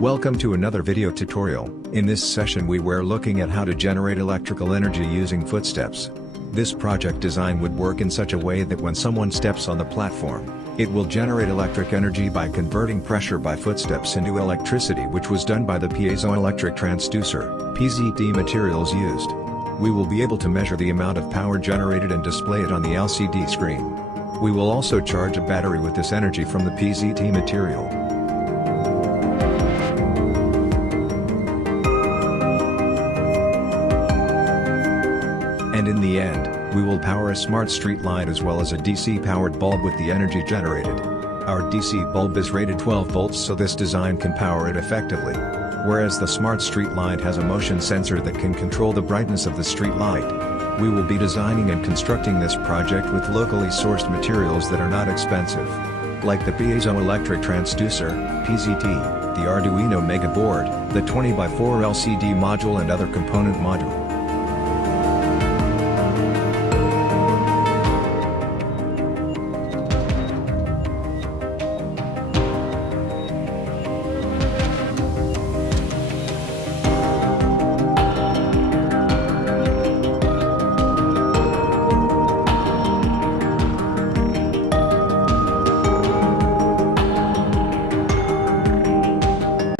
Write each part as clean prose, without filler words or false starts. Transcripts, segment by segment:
Welcome to another video tutorial. In this session we were looking at how to generate electrical energy using footsteps. This project design would work in such a way that when someone steps on the platform, it will generate electric energy by converting pressure by footsteps into electricity, which was done by the piezoelectric transducer (PZT) materials used. We will be able to measure the amount of power generated and display it on the LCD screen. We will also charge a battery with this energy from the PZT material. And in the end, we will power a smart street light as well as a DC-powered bulb with the energy generated. Our DC bulb is rated 12 volts, so this design can power it effectively. Whereas the smart street light has a motion sensor that can control the brightness of the street light. We will be designing and constructing this project with locally sourced materials that are not expensive, like the piezoelectric transducer, PZT, the Arduino Mega board, the 20x4 LCD module and other component module.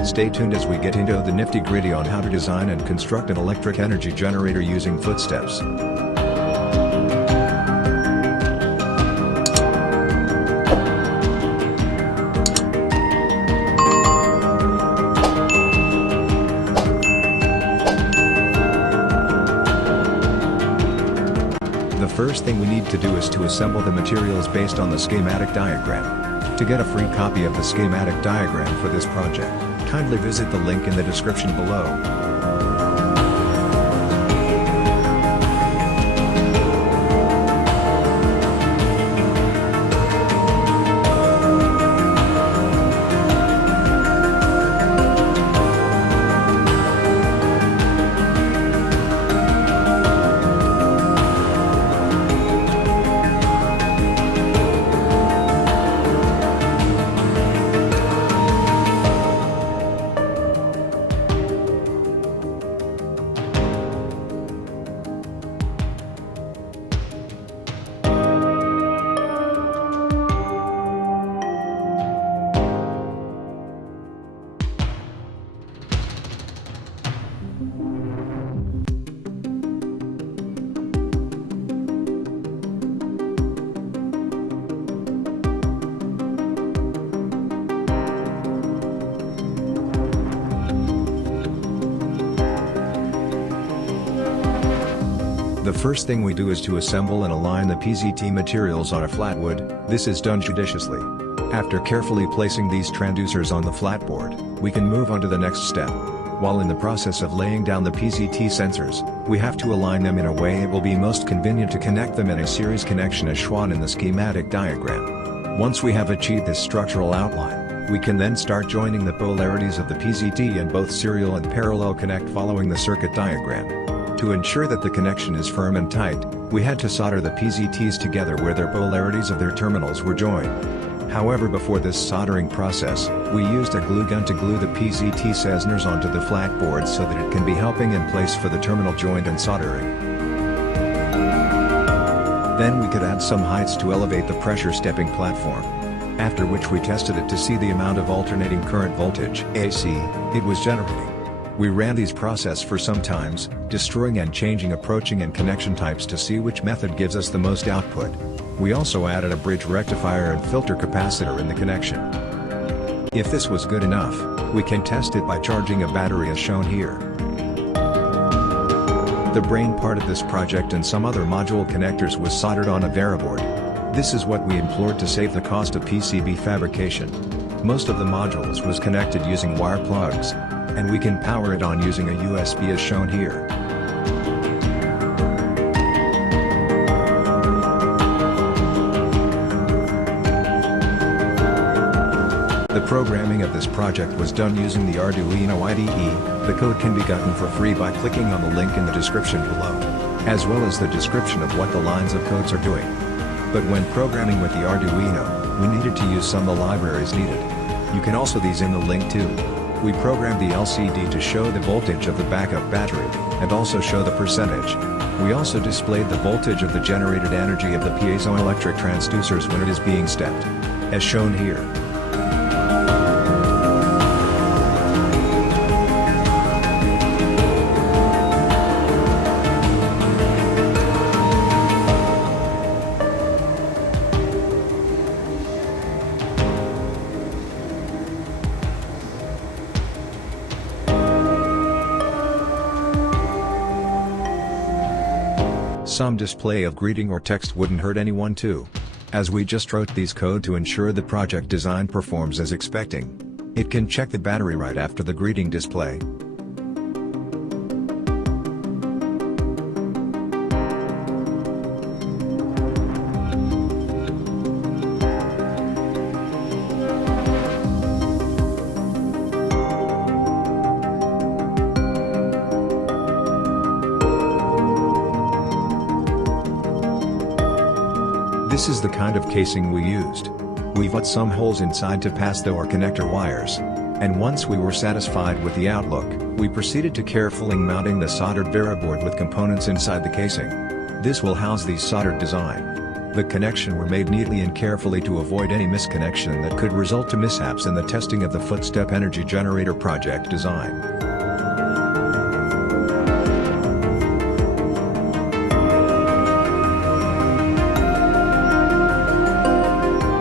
Stay tuned as we get into the nitty-gritty on how to design and construct an electric energy generator using footsteps. The first thing we need to do is to assemble the materials based on the schematic diagram. To get a free copy of the schematic diagram for this project, kindly visit the link in the description below. The first thing we do is to assemble and align the PZT materials on a flat wood. This is done judiciously. After carefully placing these transducers on the flat board, we can move on to the next step. While in the process of laying down the PZT sensors, we have to align them in a way it will be most convenient to connect them in a series connection as shown in the schematic diagram. Once we have achieved this structural outline, we can then start joining the polarities of the PZT in both serial and parallel connect following the circuit diagram. To ensure that the connection is firm and tight, we had to solder the PZTs together where their polarities of their terminals were joined. However, before this soldering process, we used a glue gun to glue the PZT sensors onto the flat board so that it can be helping in place for the terminal joint and soldering. Then we could add some heights to elevate the pressure stepping platform. After which we tested it to see the amount of alternating current voltage AC it was generating. We ran these processes for some times, destroying and changing approaching and connection types to see which method gives us the most output. We also added a bridge rectifier and filter capacitor in the connection. If this was good enough, we can test it by charging a battery as shown here. The brain part of this project and some other module connectors was soldered on a Veriboard. This is what we employed to save the cost of PCB fabrication. Most of the modules was connected using wire plugs, and we can power it on using a USB as shown here. The programming of this project was done using the Arduino IDE. The code can be gotten for free by clicking on the link in the description below, as well as the description of what the lines of codes are doing. But when programming with the Arduino, we needed to use some of the libraries needed. You can also these in the link too. We programmed the LCD to show the voltage of the backup battery, and also show the percentage. We also displayed the voltage of the generated energy of the piezoelectric transducers when it is being stepped, as shown here. Some display of greeting or text wouldn't hurt anyone too. As we just wrote these code to ensure the project design performs as expecting. It can check the battery right after the greeting display. This is the kind of casing we used. We've cut some holes inside to pass the or connector wires. And once we were satisfied with the outlook, we proceeded to carefully mounting the soldered Variboard with components inside the casing. This will house the soldered design. The connection were made neatly and carefully to avoid any misconnection that could result to mishaps in the testing of the footstep energy generator project design.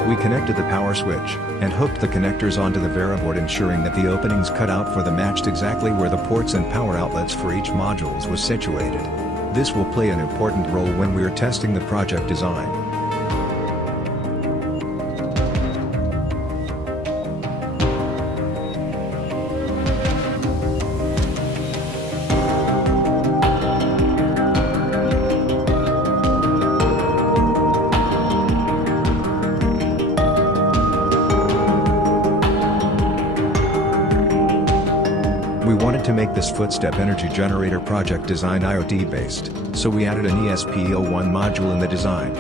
We connected the power switch, and hooked the connectors onto the Variboard, ensuring that the openings cut out for them matched exactly where the ports and power outlets for each modules was situated. This will play an important role when we are testing the project design. We wanted to make this footstep energy generator project design IoT-based, so we added an ESP01 module in the design.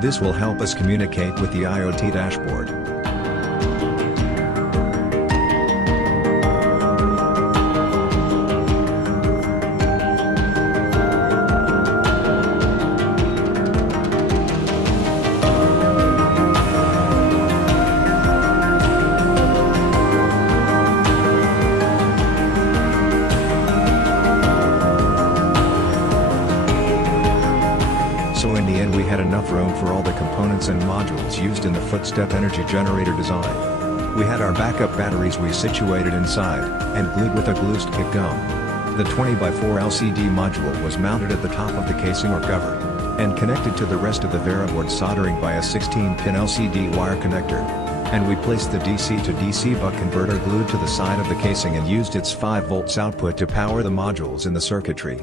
This will help us communicate with the IoT dashboard. So in the end we had enough room for all the components and modules used in the footstep energy generator design. We had our backup batteries situated inside, and glued with a glue stick gum. The 20x4 LCD module was mounted at the top of the casing or cover, and connected to the rest of the Variboard soldering by a 16-pin LCD wire connector. And we placed the DC to DC buck converter glued to the side of the casing and used its 5 volts output to power the modules in the circuitry.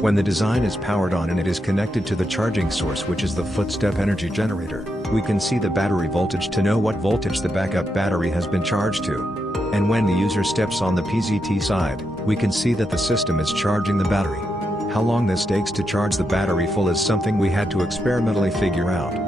When the design is powered on and it is connected to the charging source, which is the footstep energy generator, we can see the battery voltage to know what voltage the backup battery has been charged to. And when the user steps on the PZT side, we can see that the system is charging the battery. How long this takes to charge the battery full is something we had to experimentally figure out.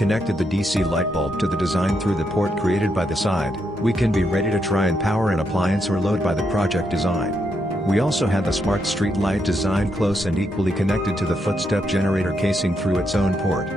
connected the DC light bulb to the design through the port created by the side, we can be ready to try and power an appliance or load by the project design. We also had the smart street light design close and equally connected to the footstep generator casing through its own port.